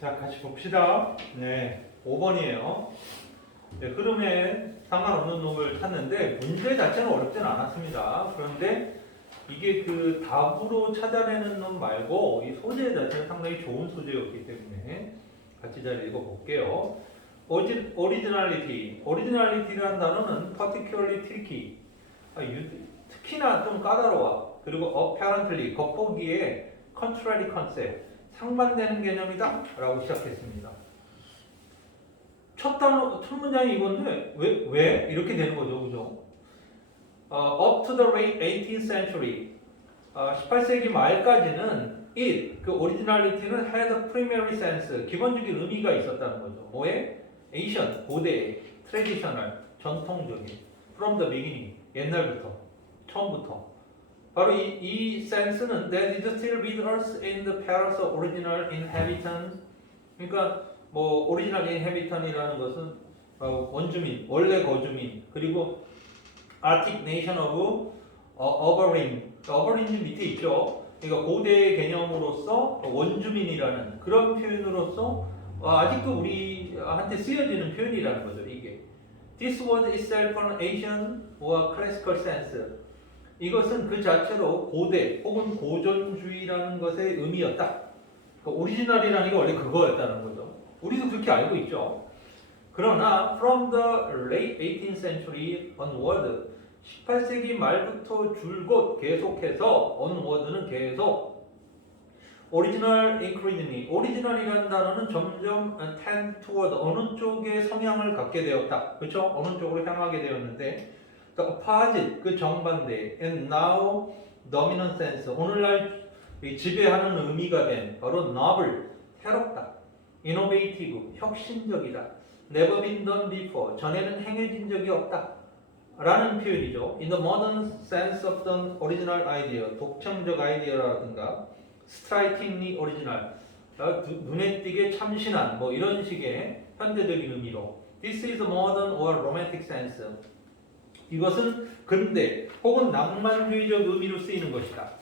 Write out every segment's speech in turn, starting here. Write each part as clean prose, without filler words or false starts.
자, 같이 봅시다. 네, 5번이에요. 네, 흐름에 상관없는 놈을 찾는데 문제 자체는 어렵진 않았습니다. 그런데 이게 그 답으로 찾아내는 놈 말고 이 소재 자체는 상당히 좋은 소재였기 때문에 같이 잘 읽어볼게요. Originality라는 단어는 particularly tricky. 특히나 좀 까다로워. 그리고 apparently, 겉보기에 contrary concept, 상반되는 개념이다 라고 시작했습니다. 첫 문장이 이건데 왜 이렇게 되는 거죠, 그죠? Up to the late 18th century, 18세기 말까지는 그 originality는 had a primary sense, 기본적인 의미가 있었다는 거죠. 뭐에? Ancient, 고대, traditional, 전통적인, from the beginning, 옛날부터, 처음부터. 바로 이 sense는 that is still with us in the palace of original inhabitants. 그러니까 뭐 original inhabitant이라는 것은 원주민, 원래 거주민, 그리고 Arctic nation of Aborigine 밑에 있죠. 그러니까 고대 개념으로서 원주민이라는 그런 표현으로서 아직도 우리한테 쓰여지는 표현이라는 거죠. 이게 This was itself an Asian or classical sense. 이것은 그 자체로 고대 혹은 고전주의라는 것의 의미였다. 그러니까 오리지널이라는 게 원래 그거였다는 거죠. 우리도 그렇게 알고 있죠. 그러나 from the late 18th century onward, 18세기 말부터 줄곧 계속해서 onward는 계속 original increasingly, original이라는 단어는 점점 tend toward 어느 쪽에 성향을 갖게 되었다. 그렇죠? 어느 쪽으로 향하게 되었는데 the opposite, 그 정반대 and now dominant sense, 오늘날 지배하는 의미가 된 바로 novel, 새롭다, innovative, 혁신적이다, never been done before, 전에는 행해진 적이 없다 라는 표현이죠. In the modern sense of the original idea, 독창적 아이디어라든가 strikingly original, 눈에 띄게 참신한 뭐 이런 식의 현대적인 의미로 This is a modern or romantic sense, 이것은 근대 혹은 낭만주의적 의미로 쓰이는 것이다.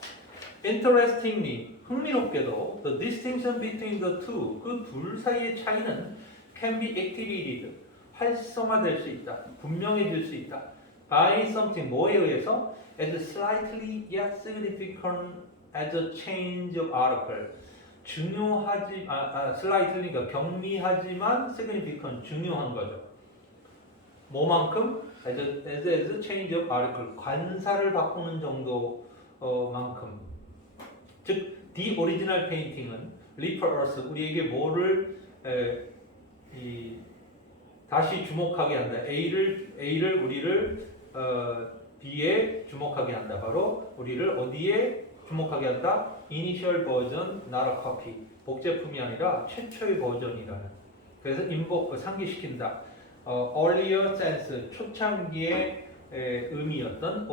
Interestingly, 흥미롭게도 the distinction between the two, 그 둘 사이의 차이는 can be activated, 활성화될 수 있다, 분명해질 수 있다. by something, 뭐에 의해서? as slightly yet significant as a change of article. 중요하지, slightly가 경미하지만 significant, 중요한 거죠. 뭐만큼? as a change of article, 관사를 바꾸는 정도만큼. 즉, the original painting은 refers, 우리에게 뭐를 다시 주목하게 한다. A를 우리를 B에 주목하게 한다. 바로 우리를 어디에 주목하게 한다? Initial version, not a copy. 복제품이 아니라 최초의 버전이라는. 그래서 invoke, 상기시킨다. Earlier sense, 초창기의 의미였던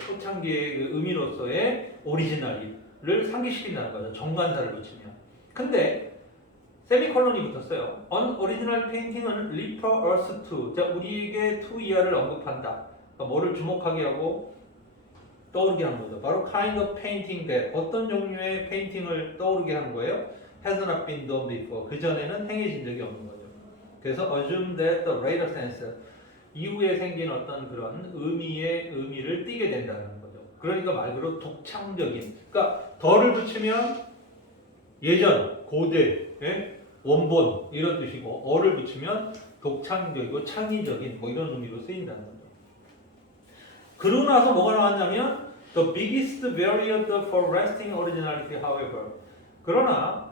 초창기의 그 의미로서의 오리지널을 상기시킨다는 거죠. 정관사를 붙이면. 근데 세미콜론이 붙었어요. Unoriginal painting은 refers to, 자, 우리에게 to 이하를 언급한다. 그러니까 뭐를 주목하게 하고 떠오르게 하는 거죠. 바로 kind of painting that, 어떤 종류의 페인팅을 떠오르게 하는 거예요? has not been done before. 그 전에는 행해진 적이 없는 거죠. 그래서 assume that the later sense, 이후에 생긴 어떤 그런 의미를 띠게 된다는 거죠. 그러니까 말 그대로 독창적인, 그러니까 더를 붙이면 예전, 고대, 원본 이런 뜻이고, 어를 붙이면 독창적이고 창의적인 뭐 이런 의미로 쓰인다는 거죠. 그러고 나서 뭐가 나왔냐면 the biggest barrier for lasting originality, however. 그러나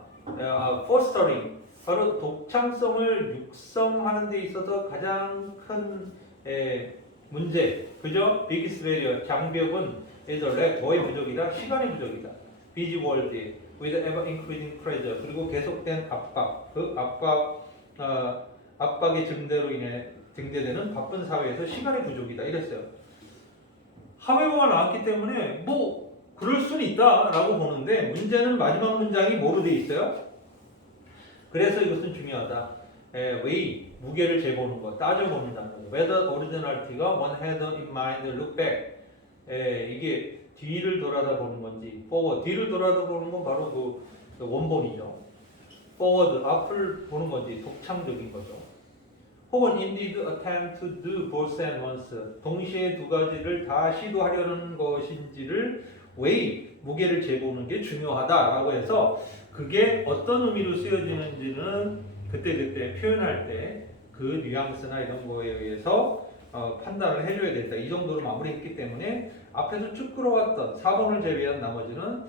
fostering, 바로 독창성을 육성하는 데 있어서 가장 큰 문제, 그죠? biggest barrier, 장벽은 is a lack, 뭐의 부족이다? 시간의 부족이다. busy world with ever increasing pressure, 그리고 계속된 압박, 그 압박의 증대로 인해 증대되는 바쁜 사회에서 시간의 부족이다 이랬어요. 하웨버가 나왔기 때문에 뭐 그럴 수는 있다라고 보는데 문제는 마지막 문장이 뭐로 돼 있어요? 그래서 이것은 중요하다. 웨이, 무게를 재보는 것, 따져보는다는 거죠. Whether originality가 one had in mind look back, 이게 뒤를 돌아다 보는 건지, forward, 뒤를 돌아다 보는 건 바로 그 원본이죠. forward, 앞을 보는 건지 독창적인 거죠. 혹은 indeed attempt to do both at once, 동시에 두 가지를 다 시도하려는 것인지를 weigh, 무게를 재보는 게 중요하다라고 해서 그게 어떤 의미로 쓰여지는지는 그때그때 표현할 때 그 뉘앙스나 이런 거에 의해서 판단을 해줘야 된다. 이 정도로 마무리했기 때문에 앞에서 쭉 끌어왔던 4번을 제외한 나머지는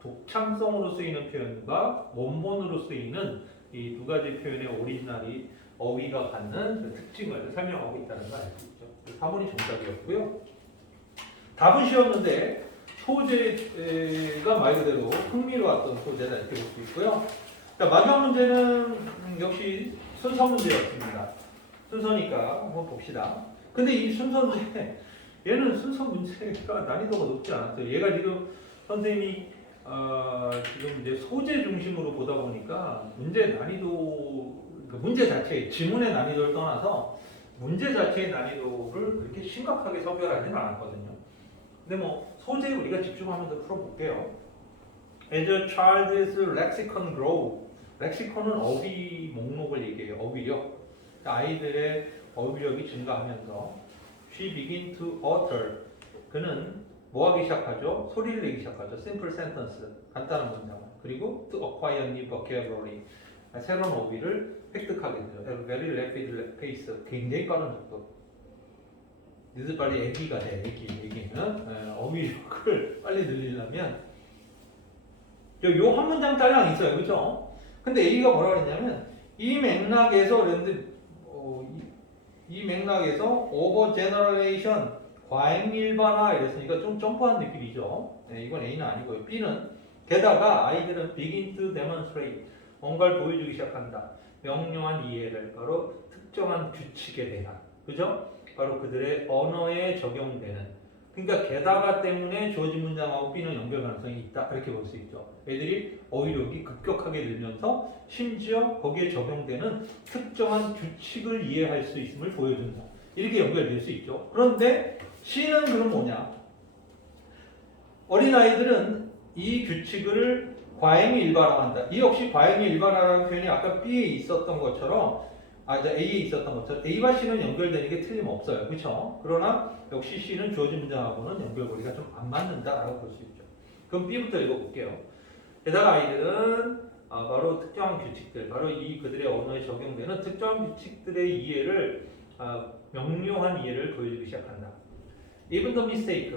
독창성으로 쓰이는 표현과 원본으로 쓰이는 이 두 가지 표현의 오리지널이 어휘가 갖는 그 특징을 설명하고 있다는 걸 알 수 있죠. 4번이 정답이었고요. 답은 쉬웠는데 소재가 말 그대로 흥미로웠던 소재다 이렇게 볼 수 있고요. 자, 마지막 문제는 역시 순서 문제였습니다. 순서니까 한번 봅시다. 근데 이 순서인데 얘는 순서 문제가 난이도가 높지 않았어요. 얘가 지금 선생님이 지금 이제 소재 중심으로 보다 보니까 문제 난이도, 그 문제 자체, 지문의 난이도를 떠나서 문제 자체의 난이도를 그렇게 심각하게 선별하지는 않았거든요. 근데 뭐 소재에 우리가 집중하면서 풀어볼게요. As a child's lexicon grow, 렉시콘은 어휘 목록을 얘기해요. 어휘력. 아이들의 어휘력이 증가하면서 she begin to utter, 그는 뭐 하기 시작하죠? 소리를 내기 시작하죠. simple sentence, 간단한 문장. 그리고 to acquire new vocabulary, 새로운 어휘를 획득하게 되죠. at a very rapid pace, 굉장히 빠른 속도. 니들 빨리 애기가 돼. 애기는 어휘력을 빨리 늘리려면 요 한 문장 딸랑 있어요. 그죠? 근데 A가 뭐라 그랬냐면 이 맥락에서 그랬는데 이 맥락에서 over generation, 과잉 일반화 이랬으니까 좀 점프한 느낌이죠. 네, 이건 A는 아니고요. B는 게다가 아이들은 begin to demonstrate, 뭔가를 보여주기 시작한다. 명료한 이해를, 바로 특정한 규칙에 대한, 그죠? 바로 그들의 언어에 적용되는. 그러니까 게다가 때문에 주어진 문장하고 B는 연결 가능성이 있다. 이렇게 볼 수 있죠. 애들이 어휘력이 급격하게 늘면서 심지어 거기에 적용되는 특정한 규칙을 이해할 수 있음을 보여준다. 이렇게 연결될 수 있죠. 그런데 C는 그럼 뭐냐? 어린아이들은 이 규칙을 과잉 일반화한다. 이 역시 과잉 일반화라는 표현이 아까 B에 있었던 것처럼 이제 A에 있었던 것처럼 A와 C는 연결되는 게 틀림없어요. 그렇죠? 그러나 역시 C는 주어진 문장하고는 연결고리가 좀 안 맞는다라고 볼 수 있죠. 그럼 B부터 읽어볼게요. 게다가 아이들은 바로 특정한 규칙들, 바로 이 그들의 언어에 적용되는 특정한 규칙들의 이해를, 명료한 이해를 보여주기 시작한다. Even the mistake,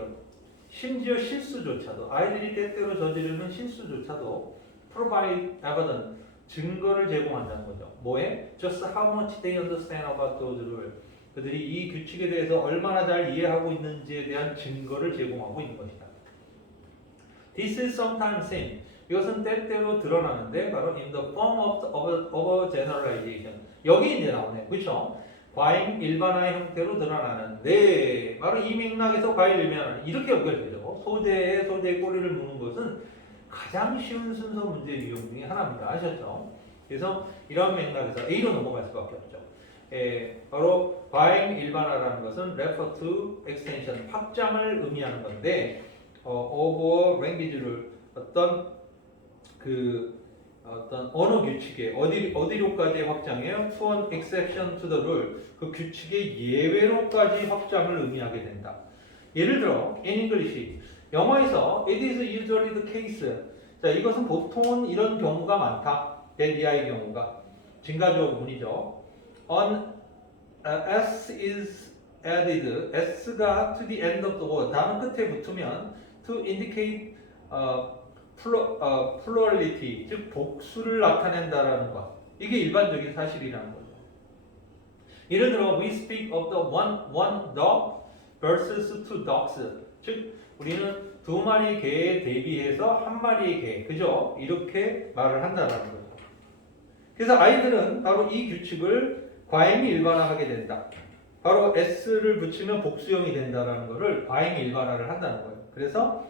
심지어 실수조차도, 아이들이 때때로 저지르는 실수조차도 provide evidence, 증거를 제공한다는 거죠. 뭐에? Just how much they understand about those rules. 그들이 이 규칙에 대해서 얼마나 잘 이해하고 있는지에 대한 증거를 제공하고 있는 것이다. This is sometimes seen. 이것은 때때로 드러나는데 바로 in the form of generalization. 여기 이제 나오네. 그렇죠? 과잉 일반화의 형태로 드러나는데 바로 이 맥락에서 과잉 일반화 이렇게 연결되죠. 소재에 꼬리를 무는 것은 가장 쉬운 순서 문제 유형 중에 하나입니다. 아셨죠? 그래서 이런 맥락에서 A로 넘어갈 수밖에 없죠. 바로 과잉 일반화라는 것은 refer to extension, 확장을 의미하는 건데 of language를 어떤 언어 규칙에 어디로까지 확장해요? To an exception to the rule, 그 규칙의 예외로까지 확장을 의미하게 된다. 예를 들어 in English, 영어에서 it is usually the case. 자, 이것은 보통은 이런 경우가 많다. 대비하의 경우가 증가주어 구문이죠. On s is added, s가 to the end of the word, 단어 끝에 붙으면 to indicate plurality, 즉 복수를 나타낸다라는 것. 이게 일반적인 사실이라는 거죠. 예를 들어 we speak of the one dog versus two dogs. 즉 우리는 두 마리 개에 대비해서 한 마리의 개, 그죠? 이렇게 말을 한다라는 거죠. 그래서 아이들은 바로 이 규칙을 과잉 일반화하게 된다. 바로 s를 붙이면 복수형이 된다라는 것을 과잉 일반화를 한다는 거예요. 그래서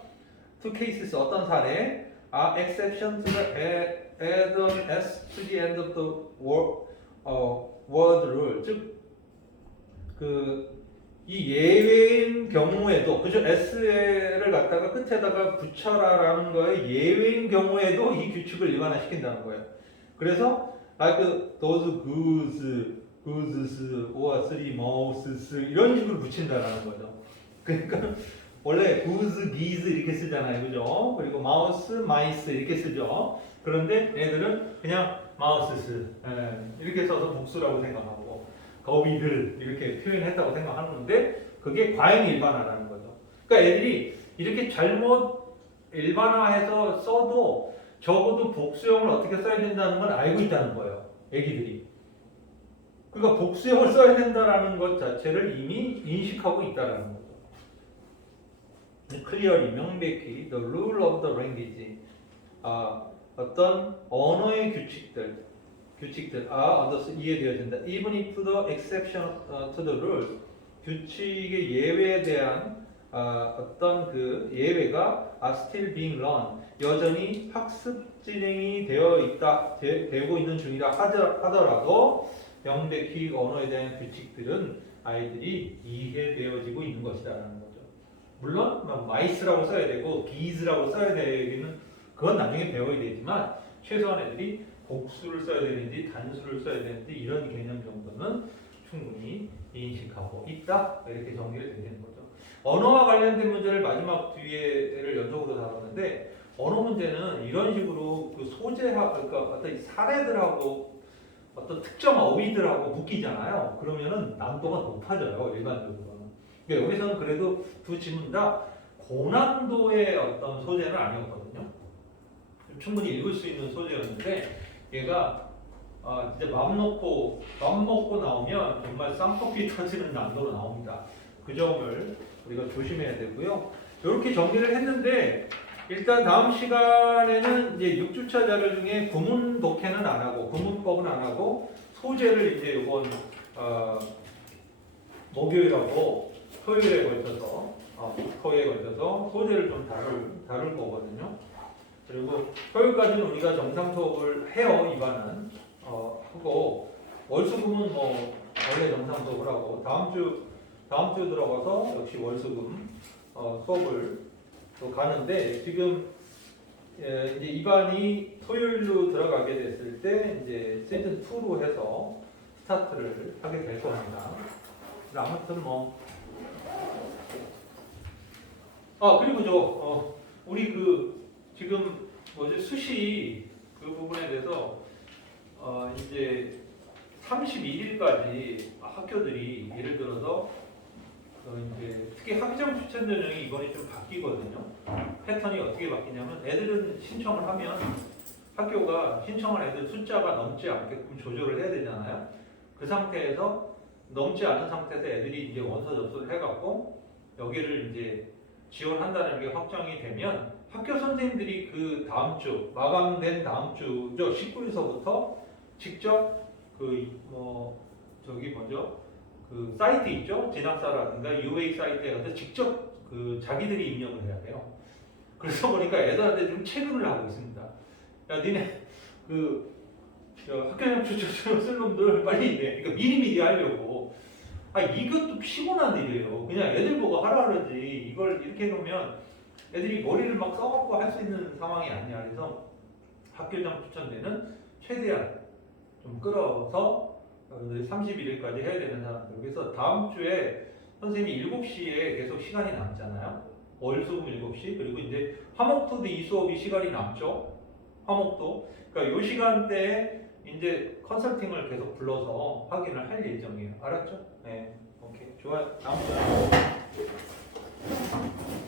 two cases, 어떤 사례, exception to the add on s to the end of the word rule, 즉 이 예외인 경우에도 그죠? SL을 갖다가 끝에다가 붙여라라는 거에 예외인 경우에도 이 규칙을 일반화시킨다는 거예요. 그래서 like those gooses or three mouses 이런 식으로 붙인다라는 거죠. 그러니까 원래 goose, geese 이렇게 쓰잖아요, 그죠? 그리고 mouse, mice 이렇게 쓰죠. 그런데 얘들은 그냥 mouses 이렇게 써서 복수라고 생각하고 거위들 이렇게 표현했다고 생각하는데 그게 과잉 일반화라는 거죠. 그러니까 애들이 이렇게 잘못 일반화해서 써도 적어도 복수형을 어떻게 써야 된다는 걸 알고 있다는 거예요. 애기들이. 그러니까 복수형을 써야 된다는 것 자체를 이미 인식하고 있다는 거죠. clearly, 명백히 the rule of the language 어떤 언어의 규칙들 이해되어진다. Even if the exception to the rule 규칙의 예외에 대한 어떤 그 예외가 still being learned 여전히 학습 진행이 되고 있는 중이라 하더라도 명백히 언어에 대한 규칙들은 아이들이 이해되어지고 있는 것이라는 거죠. 물론 마이스라고 써야 되고 비즈라고 써야 되기는 그건 나중에 배워야 되지만 최소한 애들이 복수를 써야 되는지 단수를 써야 되는지 이런 개념 정도는 충분히 인식하고 있다 이렇게 정리를 되는 거죠. 언어와 관련된 문제를 마지막 뒤에를 연속으로 다뤘는데 언어 문제는 이런 식으로 그 그러니까 어떤 사례들하고 어떤 특정 어휘들하고 묶이잖아요. 그러면은 난도가 높아져요 일반적으로는. 그러니까 여기서는 그래도 두 지문 다 고난도의 어떤 소재는 아니었거든요. 충분히 읽을 수 있는 소재였는데 얘가 진짜 맘 먹고 나오면 정말 쌍꺼풀 터지는 난도로 나옵니다. 그 점을 우리가 조심해야 되고요. 이렇게 정리를 했는데 일단 다음 시간에는 이제 6주차 자료 중에 구문 독해는 안 하고 구문법은 안 하고 소재를 이제 이번 목요일하고 토요일에 걸쳐서 소재를 좀 다룰 거거든요. 그리고 토요일까지는 우리가 정상 수업을 해요. 이반은 하고 월수금은 뭐 원래 정상 수업을 하고 다음 주 들어가서 역시 월수금 수업을 또 가는데 지금 이제 이반이 토요일로 들어가게 됐을 때 이제 시즌 2로 해서 스타트를 하게 될 겁니다. 아무튼 뭐 그리고 우리 지금 수시 그 부분에 대해서 이제 31일까지 학교들이 예를 들어서 이제 특히 학점 추천 전형이 이번에 좀 바뀌거든요. 패턴이 어떻게 바뀌냐면 애들은 신청을 하면 학교가 신청한 애들 숫자가 넘지 않게끔 조절을 해야 되잖아요. 그 상태에서 넘지 않은 상태에서 애들이 이제 원서 접수를 해갖고 여기를 이제 지원한다는 게 확정이 되면 학교 선생님들이 그 다음 주 마감된 다음 주죠 19일서부터 직접 그 사이트 있죠 진학사라든가 UA 사이트에 가서 직접 그 자기들이 입력을 해야 돼요. 그래서 보니까 애들한테 좀 체근을 하고 있습니다. 야 니네 학교장 추천 쓸 놈들 빨리 그러니까 미리미리 하려고. 이것도 피곤한 일이에요. 그냥 애들 보고 하라 그러지 이걸 이렇게 해놓으면 애들이 머리를 막 써먹고 할 수 있는 상황이 아니야. 그래서 학교장 추천대는 최대한 좀 끌어서 31일까지 해야 되는 사람들. 그래서 다음 주에 선생님이 7시에 계속 시간이 남잖아요. 월수금 7시. 그리고 이제 화목토도 이 수업이 시간이 남죠. 화목토. 그러니까 이 시간대에 이제 컨설팅을 계속 불러서 확인을 할 예정이에요. 알았죠? 네. 오케이. 좋아요. 다음 주.